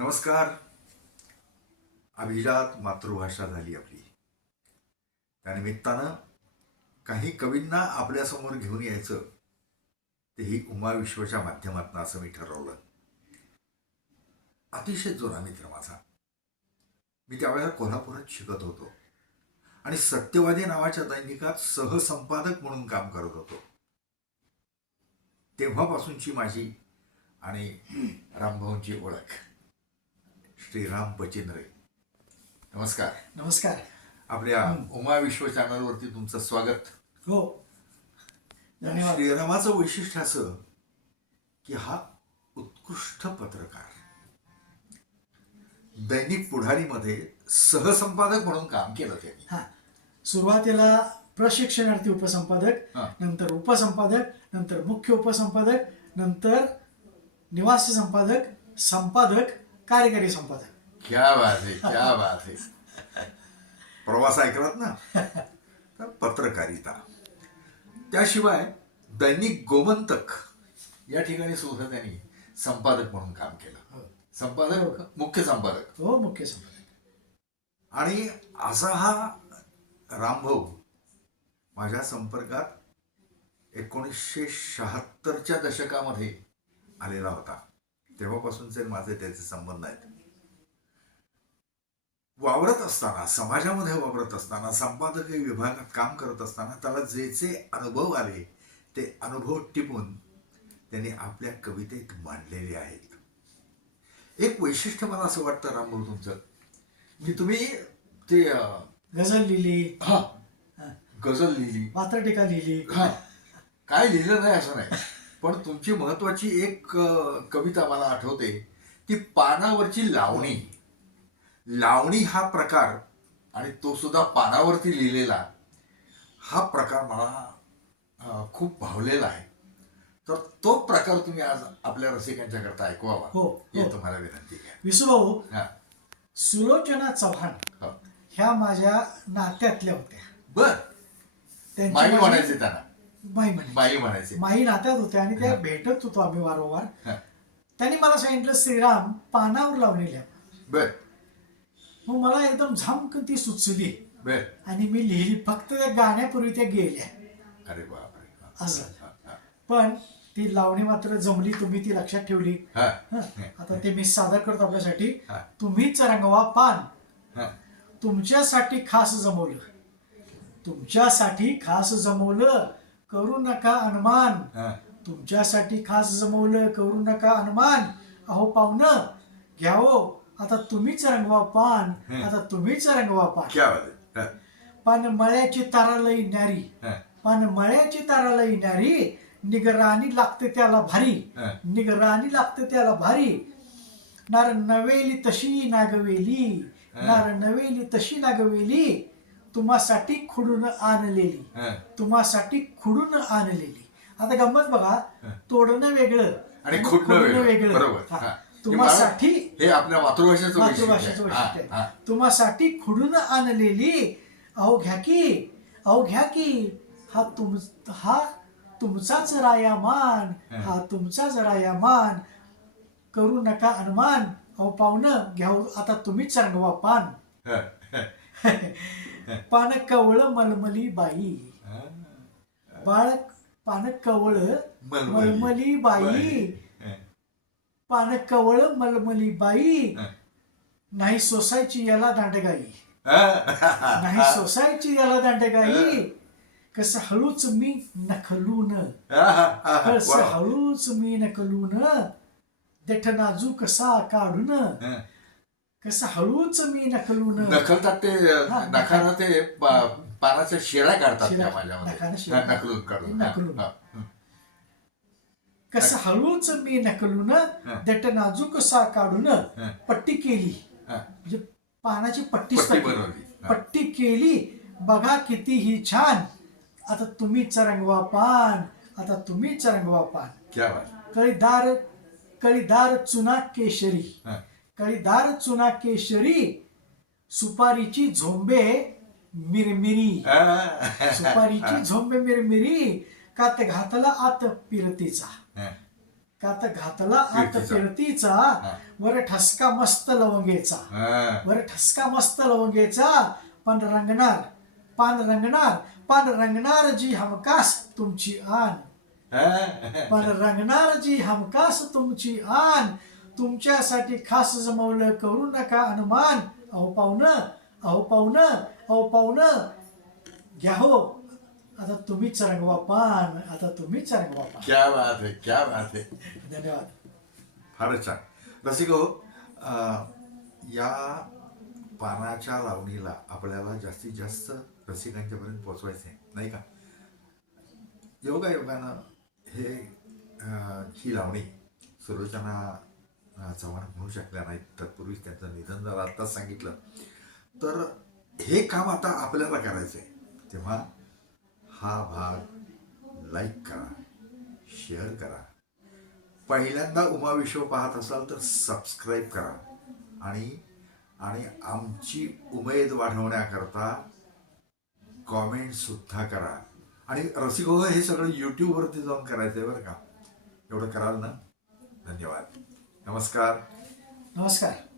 नमस्कार. अभिजात मातृभाषा झाली आपली. त्यानिमित्तानं काही कवींना आपल्यासमोर घेऊन यायचं तेही उमा विश्वच्या माध्यमातून असं मी ठरवलं. अतिशय जुना मित्र माझा. मी त्यावेळेला कोल्हापुरात शिकत होतो. आणि सत्यवादी नावाच्या दैनिकात सहसंपादक म्हणून काम करत होतो. तेव्हापासूनची माझी आणि रामभाऊंची ओळख. श्रीराम बचिंद्रे. नमस्कार. नमस्कार. आपल्या उमा विश्व चॅनलवरती तुमचं स्वागत. हो. धन्यवाद. श्रीरामाचं वैशिष्ट्य असं की हा उत्कृष्ट पत्रकार. दैनिक पुढारीमध्ये सहसंपादक म्हणून काम केलं त्यांनी. हा. सुरुवातीला प्रशिक्षणार्थी उपसंपादक. नंतर उपसंपादक नंतर मुख्य उपसंपादक नंतर निवासी संपादक संपादक कार्यकारी संपादक. क्या बात आहे क्या बात आहे प्रवास ऐकलात ना? तर पत्रकारिता. त्याशिवाय दैनिक गोमंतक या ठिकाणी सुद्धा त्यांनी संपादक म्हणून काम केलं. हो. संपादक मुख्य संपादक. हो मुख्य संपादक. आणि असा हा रामभाऊ माझ्या संपर्कात एकोणीसशे शहात्तरच्या दशकामध्ये आलेला होता. तेव्हापासूनचे माझे त्याचे संबंध आहेत. वावरत असताना समाजामध्ये वावरत असताना संपादकीय विभागात काम करत असताना त्याला जे जे अनुभव आले ते अनुभव टिपून त्यांनी आपल्या कवितेत मांडलेले आहेत. एक वैशिष्ट्य मला असं वाटतं रामभाऊ तुमचं. की तुम्ही ते गझल लिहिली. हा. गझल लिहिली. पात्रटिका लिहिली. हा. काय लिहिलं नाही असं नाही. पण तुमची महत्वाची एक कविता मला आठवते. ती पानावरची लावणी. लावणी हा प्रकार आणि तो सुद्धा पानावरती लिहिलेला हा प्रकार मला खूप भावलेला आहे. तर तो प्रकार तुम्ही आज आपल्या रसिकांच्या करता ऐकवावा. हो, हो. हे. तुम्हाला विनंती आहे. विसुभाऊ सुलोचना चव्हाण. ह्या माझ्या नात्यातल्या होत्या. बर. माई म्हणायचे त्यांना. माई म्हणे माई म्हणायचे माई नात्यात होत्या आणि त्या हा. भेटत होतो आम्ही वारंवार हा. त्यांनी मला सांगितलं श्रीराम पानावर लावणी लिहा बर मग मला एकदम झमकन ती सुचली बर आणि मी लिहिली फक्त त्या गाण्यापूर्वी त्या गेल्या अरे बापरे हा. असं. हा, हा. पण ती लावणी मात्र जमली तुम्ही ती लक्षात ठेवली हा, हं. आता ते मी सादर करतो आपल्यासाठी हा. तुम्हीच रंगवा पान हा. तुमच्यासाठी खास जमवलं तुमच्यासाठी खास जमवलं करू नका अनुमान. हा. तुमच्यासाठी खास जमवलं करू नका अनुमान. अहो पाहुणं घ्या हो आता तुम्हीच रंगवा पान. हं. आता तुम्हीच रंगवा पान. क्या बात आहे हा, पान मळ्याची तारा लई न्यारी. हा, पान मळ्याची तारा लई न्यारी. निगराणी लागते त्याला भारी. हा. निगराणी लागते त्याला भारी. नार नवेली तशी नागवेली. नार नवेली तशी नागवेली. तुम्हासाठी खुडून आणलेली. तुम्हासाठी खुडून आणलेली. आता गंमत बघा तोडणं वेगळं आणि खुडणं वेगळं. तुम्हासाठी हे आपल्या मातृभाषेचं मातृभाषेचं वैशिष्ट्य आहे. तुम्हासाठी खुडून आणलेली. अहो घ्या की. अहो घ्या की. हा तुम हा तुमचाच रायामान. हा. हा तुमचाच रायामान. करू नका अनुमान. अहो पाहुणं घ्या. हो, आता तुम्हीच रंगवा पान. पान कवळ मलमली बाई. बाळ पान कवळ मलमली. बाई पान कवळ मलमली बाई. नाही सोसायची याला दांडगाई. नाही सोसायची याला दांडगाई कसं हळूच मी नखलून. कसं. हळूच मी नकलून देठ नाजू कसा काढून. कसं हळूच मी नकलून नखलतात ते हा, नखानं ते पा- पानाच्या शिळ्या काढतात त्या नखानं. हा, नकलून काढून हा, नकलून. हा, हा. कसं हळूच मी नकलून देठ नाजू कसा काढून पट्टी केली हा. म्हणजे पानाची पट्टी पट्टी बनवली. हा. पट्टी केली बघा किती ही छान आता तुम्हीच रंगवा पान आता तुम्हीच रंगवा पान क्या बात कळीदार कळीदार चुना केशरी हा. कळीदार चुना केशरी सुपारीची झोंबे मिरमिरी. सुपारीची झोंबे मिरमिरी कात घातला आत पिरतीचा. का तर घातला आत हा. वर ठसका मस्त लवंगेचा. वर ठसका मस्त लवंगेचा पण रंगणार पान रंगणार पान रंगणार जी हमकास तुमची आण हा. पण रंगणार जी हमकास तुमची आण तुमच्यासाठी खास जमवलं करू नका. अनुमान अहो पाहुणं अहो पाहुणं अहो पाहुणं. घ्या हो. आता तुम्हीच रंगवा पान आता तुम्हीच रंगवा पान. क्या बात है क्या बात है. धन्यवाद. फारच छान. रसिको या पानाच्या लावणीला आपल्याला जास्तीत जास्त रसिकांच्यापर्यंत पोचवायचं आहे नाही का? योगायोगानं हे अं, ही लावणी सुलोचना अं, चव्हाण म्हणू शकल्या नाहीत तत्पूर्वीच त्यांचं निधन झालं आत्ताच सांगितलं. तर हे काम आता आपल्याला करायचं आहे तेव्हा हा भाग लाईक करा शेअर करा. पहिल्यांदा उमा विश्व पाहत असाल तर सबस्क्राईब करा. आणि आणि आमची उमेद वाढवण्याकरता कॉमेंटसुद्धा करा. आणि रसिको हो, हे सगळं यूट्यूबवरती जाऊन करायचं आहे बरं का. एवढं कराल ना? धन्यवाद. नमस्कार। नमस्कार।